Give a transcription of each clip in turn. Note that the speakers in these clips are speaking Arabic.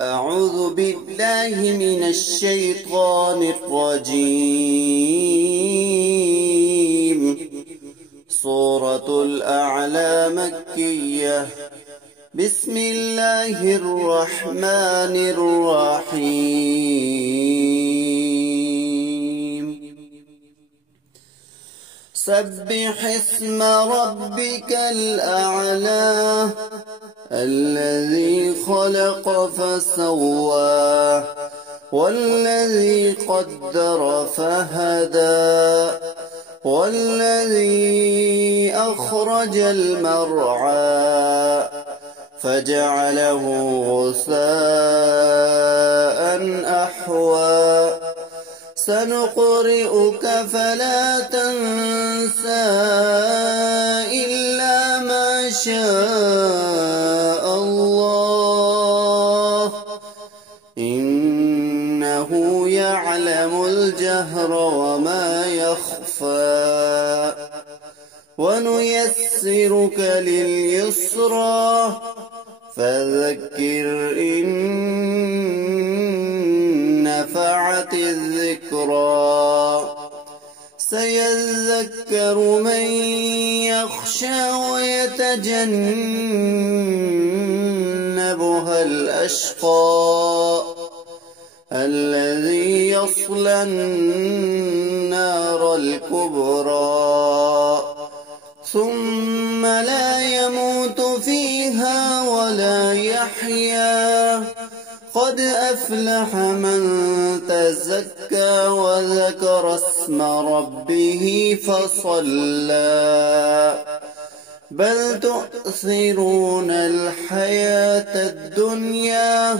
أعوذ بالله من الشيطان الرجيم. سورة الأعلى مكية. بسم الله الرحمن الرحيم. سبح اسم ربك الأعلى الذي خلق فسوى والذي قدر فهدى والذي أخرج المرعى فجعله غثاء أحوى سنقرئك فلا تنسى إلا ما شاء الله إنه يعلم الجهر وما يخفى ونيسرك لليسرى فذكر إن نفعت الذكرى سيذكر من يخشى ويتجنبها الأشقى الذي يصلى النار الكبرى ثم لا يموت فيها ولا يحيا قد أفلح من تزكى وذكر اسم ربه فصلى بل تؤثرون الحياة الدنيا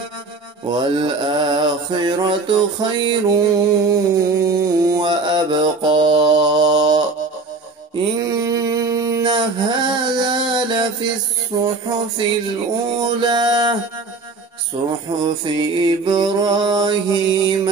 والآخرة خير وأبقى إن هذا لفي الصحف الأولى صحف إبراهيم